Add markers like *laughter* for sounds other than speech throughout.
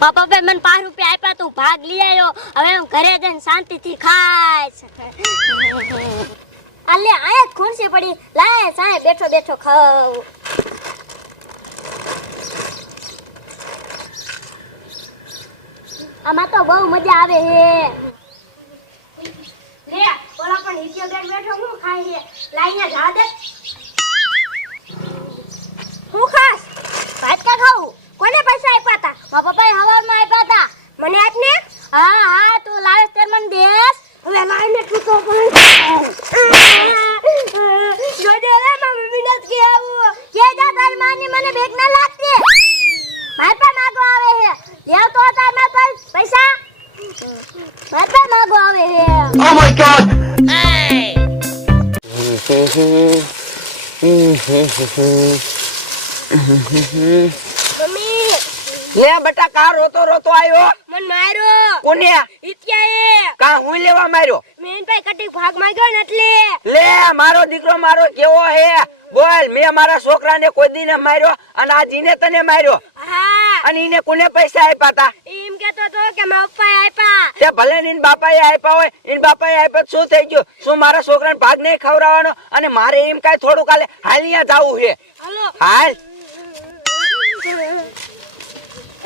મારા પપ્પાએ મને પાંચ રૂપિયા આપ્યા, તું ભાગ લઈ આવ્યો. હવે હું ઘરે જઈને શાંતિથી ખાઈશ. આલે આયા ખુરશી પડી. લાય સાય બેઠો બેઠો ખાવ. આમાં તો બહુ મજા આવે હે લે, ઓલા પણ નીચે બેઠ બેઠો, હું ખાય છે? લાઈને હું ખાસ ભાત કા કોને પૈસા આપ્યા? હતા પપ્પા હવે હવારમાં આપ્યા હતા. મને આપને? હા હા તું લાવેસ તે મને દેસ. હવે લાઈને તું તો પણ જોજે રે મમ્મી મિનત કે આવું કે જા તારી માની મને બેગ ના લાગતી. મારે પા માગો આવે હે લેવ તો તાર મારા પર પૈસા. મારે પા માગો આવે હે Oh my god! મમ્મી *laughs* લે બેટા કા રોતો રોતો આવ્યો મન માર્યો. કોને? ઇત્યાએ કા હું લેવા માર્યો? મેન ભાઈ કટી ભાગ માંગ્યો ને એટલે. લે મારો દીકરો મારો કેવો હે? બોલ મેં મારા છોકરાને કોઈ દીને માર્યો અને આ જીને તને માર્યો. હા. અને ઈને કોને પૈસા આપ્યા તા? એમ કેતો તો કે મા પપ્પાએ આપ્યા. તે ભલે ને ઈન બાપાએ આપ્યા હોય ઇન બાપાએ આપ્યા શું થઈ ગયું? શું મારા છોકરાને ભાગ નહીં ખવડાવવાનો? અને મારે એમ કાઈ થોડું કાલે હાલિયા જાવું છે. હાલો. હાલ.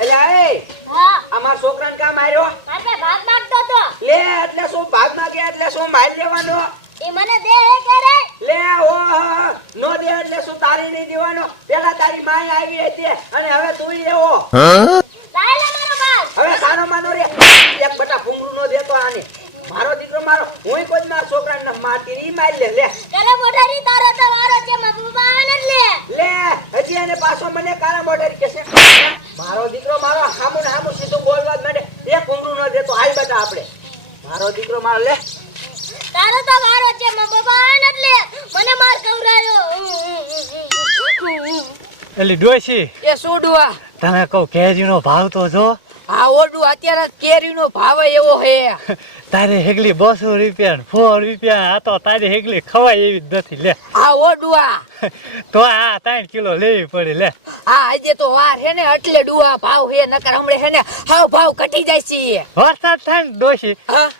એટલે એ હા. આ મારા છોકરાને કામ આવ્યો ભાગ માંગતો તો લે એટલે શું ભાગ માંગે એટલે શું માર લેવાનો? એ મને દે હે કે લે ઓ નો દે એટલે શું તારી નહીં દેવાનો? પેલા તારી માય આવી હતી અને હવે તું લેવો. લાય લે મારો ભાગ હવે સાનો માનો રે એક બટા ભૂંગળું નો દેતો આને મારો દીકરો મારો હું કોઈ મારા છોકરાને મારતી ઈ મારી લે લે ચલો મોઢારી તારો તો વારો છે મારા પપ્પા આવે ને લે લે હજી એને પાછો મને કાળા મોઢારી કહેશે મારો દીકરો મારો હામું ને હામું સીધું બોલવા જ માંડે એક ભૂંગળું ન દેતો હાલ બેટા આપણે મારો દીકરો મારો લે તારો તો વારો છે મારા પપ્પા આવે ને લે મને માર કવરાયો એટલે ડોશી એ શું ડુઆ તમે કહો કેરીનો ભાવ તો જો. આ ઓડું અત્યારે કેરીનો ભાવ એવો હે *laughs* તારે હેગલી બસો રૂપિયા ને રૂપિયા આ તો તારી હેગલી ખવાય એવી જ નથી લે. આ. ઓરડુઆ તો આ ત્રણ કિલો લેવી પડી લે. હા આજે તો વાર હે ને એટલે ડુઆ ભાવ હે નકર હમણે હે ને હાવ ભાવ ઘટી જાય છે વરસાદ થાય ને ડોશી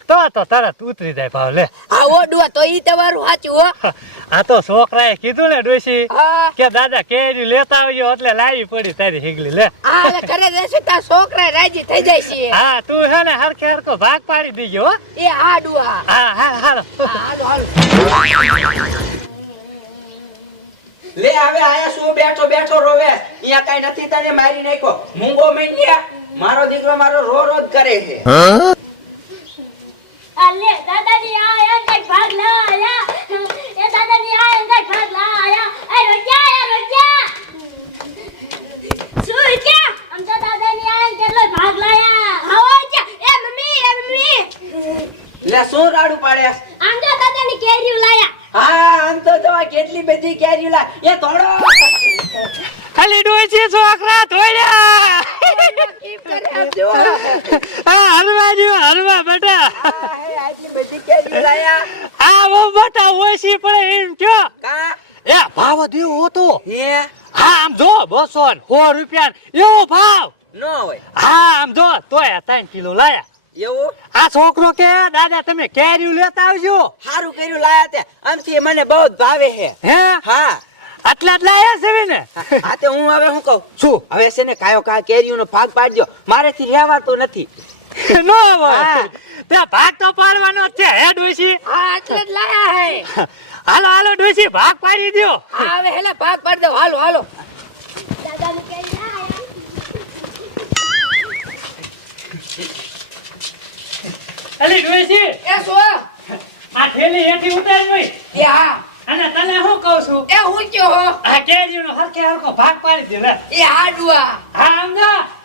તો તો તરત ઉતરી જાય ભાવ લે. આ ઓરડુઆ તો ઈ તમારું સાચું હો. આ તો છોકરાએ કીધું ને ડોશી કે દાદા કેરી લેતા આવજો એટલે લાવી પડી તારી હેગલી લે. હા ખરે ઘરે જશે તાર છોકરા રાજી થઈ જાય છે. હા તું હે ને હરખે હરખો ભાગ પાડી દીજો હો. એ આ ડુઆ. હા હા હાલો. હા, હાલો હાલો. લે હવે આયા શું બેઠો બેઠો રોવે? અહીંયા કઈ નથી તને મારી નાખો મૂંગો મેંડિયા મારો દીકરો મારો રો રો કરે છે. અલે દાદાજી આયા કઈ ભાગ લાયા એ દાદાજી આયા કઈ ભાગ લાયા એ રોજા એ રોજા શું કે આમ તો દાદાજી આયા કેટલો ભાગ લાયા હાવો કે એ મમ્મી એ મમ્મી લે શું રાડું પાડે આમ તો દાદાની કેરીઓ લાયા હા આમ તો જો આ કેટલી બધી કેરી લા એ થોડો ખાલી ડોશી છોકરા ધોડ્યા જો હા હરવા જો હરવા બેટા. આ હે આટલી બધી કેરી લાયા આ બહુ મોટા ઓછી પડે એમ કયો કા? એ ભાવ દેવો હતો. હે? હા આમ જો બસો ને સો રૂપિયા એવો ભાવ. નો હોય. હા આમ જો તોય ત્રણ કિલો લાયા. એવું? આ છોકરો કે દાદા તમે કેરીઓ લેતા આવજો. સારું કર્યું લાયા તે. આમથી મને બહુ જ ભાવે છે હે? હા. આટલા આટલા આયા છે ને? આ તે હું હવે શું કહું? છું હવે છે ને કાયો કા કેરીઓનો ભાગ પાડજો. મારેથી રહેવાતું નથી. નો તે ભાગ તો પાડવાનો છે હે ડોસી હા એટલે જ લાયા હે. હાલો હાલો ડોસી ભાગ પાડી દ્યો. હા હવે હેલા ભાગ પાડી દો હાલો હાલો. દાદાની કેરી અલી ડોસી એ સો આ થેલી હેઠી ઉતાર ભાઈ એ હા. અને તને હું કહું છું? એ હું કયો હો? આ કેરીઓનો હરખે હરખો ભાગ પાડી દે લે. એ હા ડુઆ હા આમ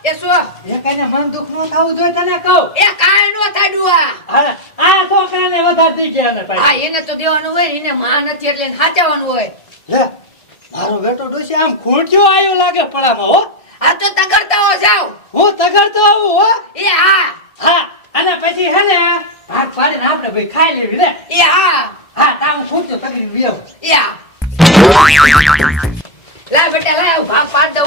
એ સો એ કઈને મન દુખ નો થવું જોઈએ તને કહું. એ કાય નો થાય હા આ છોકરાને વધારે થઈ ગયા ને હા એને તો દેવાનું હોય એને માં નથી એટલે હાચવાનું હોય. લે મારો બેટો ડોશી આમ ખૂંટ્યો આવ્યો લાગે પડામાં હો. આ તો તગડતા હો જાવ. હું તગડતો આવું હો. એ હા. હા અને પછી હે ને ભાગ પાડીને આપણે ભાઈ ખાઈ લેવી લે. એ હા. હા તાવ ખૂબ તો લાય બેટા લાય ભાગ પાડ દો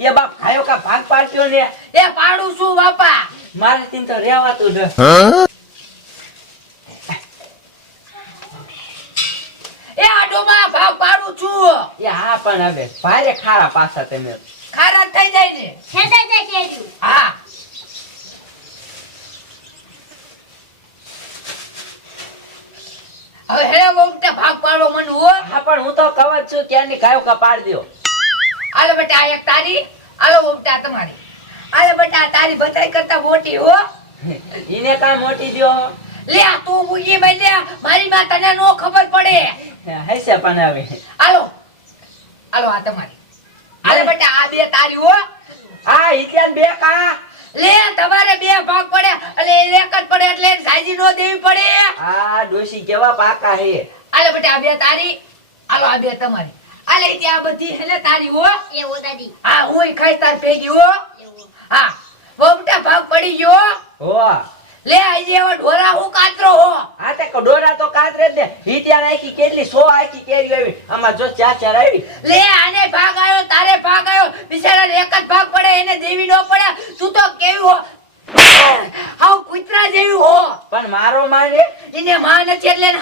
એ બાપ ખાયો કા ભાગ પાડ્યો ને? એ પાડું છું બાપા. મારે તીન તો રહેવાતું ન એ આડોમાં ભાગ પાડું છું. એ હા પણ હવે ભારે ખારા પાછા તમે. થઈ જાય છે? ખેંચાઈ જાય કેરીયું. હા. હવે હેડા વખતે ભાગ પાડો મને હો. હા પણ હું તો કવર છું ક્યાંની ખાયો કા પાડ દ્યો. આલો બેટા આ એક તારી. આલો બેટા તમારી. આલો બેટા આ તારી બતાઈ કરતા મોટી હો. ઈને કા મોટી દ્યો? લે આ તું મૂકી મે લે મારી માં તને નો ખબર પડે. હશે પણ હવે. આલો આલો આ તમારી. આલે બેટા આ બે તારી હો. આ હિત્યાન બે કા. લે તમારે બે ભાગ પડે. એટલે એક જ પડે એટલે સાજી નો દેવી પડે. હા ડોશી કેવા પાકા હે. અરે બેટા આ બે તારી. આલો આ બે તમારી. આલે ત્યાં બધી હેલે તારી હો. એવો દાદી. હા હું ખાઈ તાર પેગી હો. હા બહુ બેટા ભાગ પડી ગયો હો. લે આજે એવો ઢોરા હું કાતરો હો. આ તે ડોરા તો કાતરે જ ને. હિત્યાન રાખી કેટલી સો આખી કેરી આવી. આમાં જો ચાર ચાર આવી. લે આને ભાગ આવ્યો તારે ભાગ આવ્યો. બિચારાને એક જ ભાગ પડે એને દેવી નો પડે. તું તો કેવી હો? હાવ કૂતરા જેવી હો. પણ મારો માને? એને માં નથી એટલે એને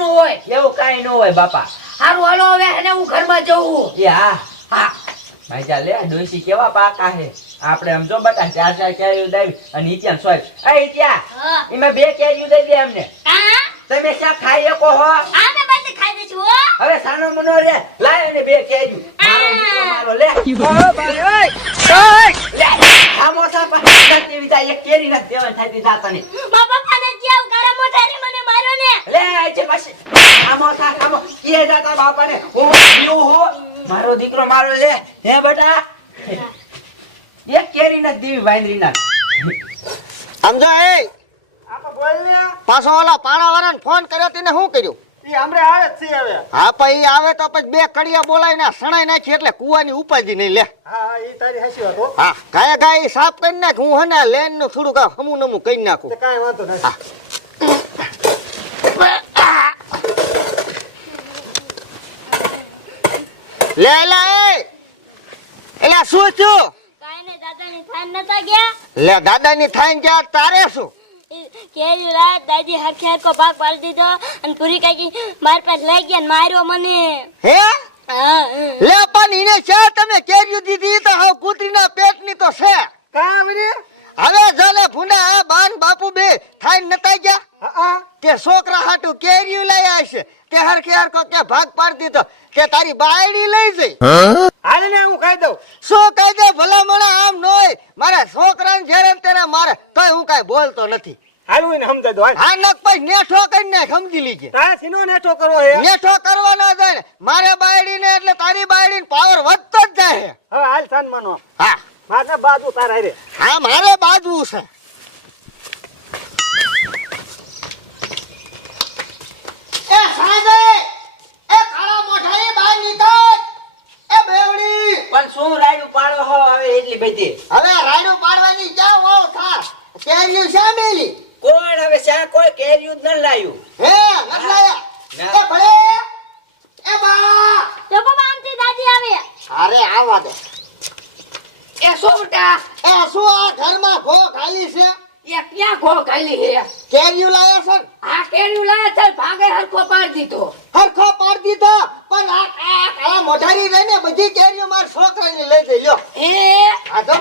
હોય. એવું કાઈ ન હોય બાપા. હારું હાલો હવે એને હું ઘરમાં જવું એ હા. હા. ભાઈ જા લે ડોસી કેવા પાકા હે આપણે આમ જો બટા ચાર ચાર કેરીઓ દાવી અને હિત્યાન સોય. એ હિત્યા એમાં બે કેરીઓ દઈ દે અમને કા તમે શા ખાઈ શકો હો? આ મેં બધી ખાઈ દે હો. હવે સાનો મનો રે લાય અને બે કેરીઓ. મારો લે. *laughs* ઓ ભાઈ ઓય લે. આમો પર નથી વિતા એક કેરી ના દેવાન થાતી બાપા મારા પપ્પાને કેવું કારા મોઢારી મને મારો ને. લે આ છે બસ આમો સા આમો કે જાતા બાપાને. હું જીવ હો. મારો દીકરો મારો લે. હે બેટા? એક કેરી ના દેવી વાંદરી ના સમજો એ પાછો ઓલા પાણાવાળાને ફોન કર્યો તેને શું કર્યું? હા પછી આવે તો પછી બે કડિયા બોલાવીને સણાઈ નાખી એટલે કુવાની ઉપાજી નહીં લે. હા ગાય ગાય સાફ કરી નાખ. હું હને લેનનું થોડુંક હમું નમું કરી નાખું. લે લે એ! એલા શું થયું? કાંઈ દાદા દાદાની થાન નતા ગયા? લે દાદાની થાઈને ગયા તારે શું? કેરી રાત દાદી હરખે હરખો ભાગ પાડી દીધો અને પૂરી કાકી માર પાસે લઈ ગયા ને માર્યો મને. હે. લે પણ એને છે તમે કેરી દીધી તો હવે કૂતરીના પેટની તો છે. હવે જલે ભૂંડા આ બાન બાપુ બે થાય નતા ગયા? કે છોકરા હાટુ કેરી લઈ આવશે. કે હર કે હર કે ભાગ પાડી દીધો કે તારી બાયડી લઈ જઈ. શું કહી દે ભલા મને આમ નોય. મારા છોકરાને ઘેરે ને તેને મારે તોય હું કાંઈ બોલતો નથી. હા નક પછી નેઠો કરીને સમજી લીજે. નેઠો કરવાનો છે ને. મારે બાયડી ને એટલે તારી બાયડી ને પાવર વધતો જ જાય છે. હા. હા મારે બાજુ છે એ સાહેબે એ કાળા મોઢાની બહાર નીકળ એ બેવડી પણ શું રાયડું પાડો હો એટલી બધી. હવે રાયડું પાડવાની ક્યાં વાવ થા કેરીયું શા મેલી? કોણ હવે શા કોઈ કેરીયું જ ન લાયું? હે નખલાયા ના. એ ભલે. એ બા. તો પપ્પા આમથી દાદી આવે. અરે આવા દે. એ શું બેટા એ શું આ ઘરમાં ઘો ખાલી છે? એ ક્યાં ઘો ખાલી હે કેરીયું લાયા છે આ કેરી લાયા છે ભાગે હરખો પાડ દીધો. હરખો પાડ દીધો. પણ આ આ કાળા મોઢારી રહીને બધી કેરીઓ માર છોકરાને લઈ જઈ લ્યો એ આ જો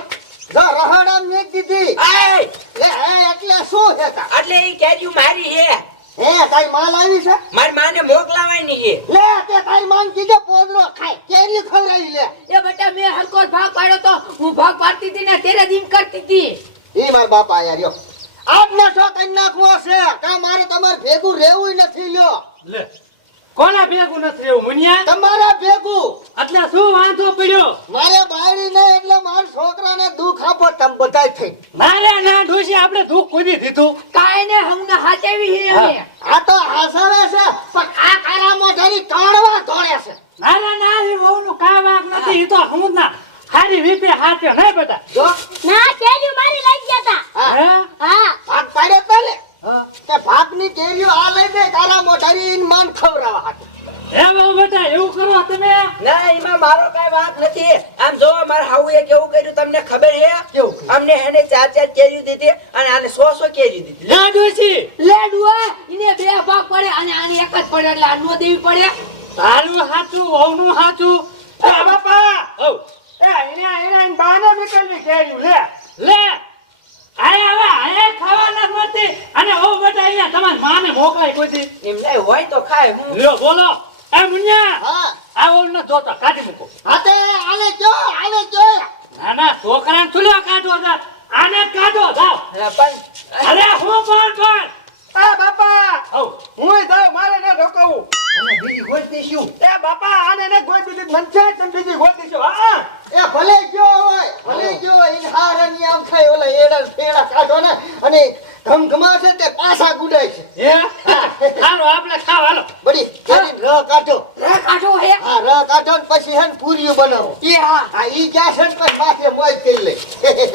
જો રહોડામ મેક દીધી આય લે હે એટલે શું છે તા એટલે ઈ કેરીયું મારી હે હે તારી માલ આવી છે? મારી માને મોકલાવાની છે. લે તે તારી માન કીધે પોદરો ખાય. કેરી ખવડાવી લે. એ બેટા મેં હરકો ભાગ પાડ્યો તો. હું ભાગ પાડતી હતી ને તેરે દિન કરતી હતી. એ માર બાપા આયા રહ્યો. આપને શો કઈ નાખવો છે કા મારે તમારે ભેગું રહેવું નથી લ્યો. લે. કોના ભેગું નથી રહેવું મુનિયા? તમારા ભેગું? એટલે શું વાંધો પડ્યો? મારે બાયડી ને એટલે મારા છોકરાને દુઃખ આપો તમ બધાય થઈ. મારે ના ઢોસી આપણે દુઃખ કોઈ દીધું? કાઈ ને હમને હાચેવી હે આ તો હાસવે છે પણ આ કાળા જરી કાણવા ધોળે છે. નારે ના એ વહુનું કા વાંક નથી એ તો હું ના હારી વીપે હાથે નહીં બધા? જો. ના કેરી મારી લઈ ગયા હા? હે હા ભાગ પાડ્યો તો લે હા. ભાગની કેરીઓ આ લઈ દે તારા મોઢારી માન ખવરાવા હાટુ. એ બહુ બેટા એવું કરો તમે? ના એમાં મારો કઈ વાત નથી. આમ જો મારા એ કેવું કર્યું તમને ખબર છે? કેવું? અમને એને ચાર ચાર કેરી દીધી અને આને સો સો કેરી દીધી. લાડુ છે? લાડુ ઇને બે ભાગ પડે અને આને એક જ પડે એટલે આ નો દેવી પડે. તારું હાચું વહુનું હાચું. એ બાપા! ઓ એ ઇને ઇને બાને નીકળવી કેર્યું લે. લે. આય હવે આય ખાવા નથી અને ઓ બેટા અહીંયા તમારી માને મોકલાય કોઈ એમ નહીં હોય તો ખાય હું. લ્યો બોલો. એ મુન્યા હા. આ ઓલ ન જોતા કાઢી મૂકો. હા આને જો આને જો. ના ના છોકરાને થોડી કાઢો છે આને કાઢો જાઓ. અલા પણ અરે હું પણ પણ એ બાપા હઉ હું જાઉં મારે ને રોકાવું. અને બીજી ગોળતી શું એ બાપા આને ને ગોળ દીધી મન છે તમે બીજી ગોળ દીશો હા એ ભલે ગયો હોય ભલે ગયો હોય ઈને હારાની આમ થાય ઓલા એડા ને ફેડા કાઢો ને અને ધમધમાશે તે પાછા ગુડાય છે હે હાલો આપણે ખાવ હાલો બડી કેરીને રહ કાઢો રે કાઢો હે હા પછી હે પૂરીઓ બનાવો. એ હા. હા ઈ ક્યાં છે પછી માથે મોજ કરી લે. *laughs*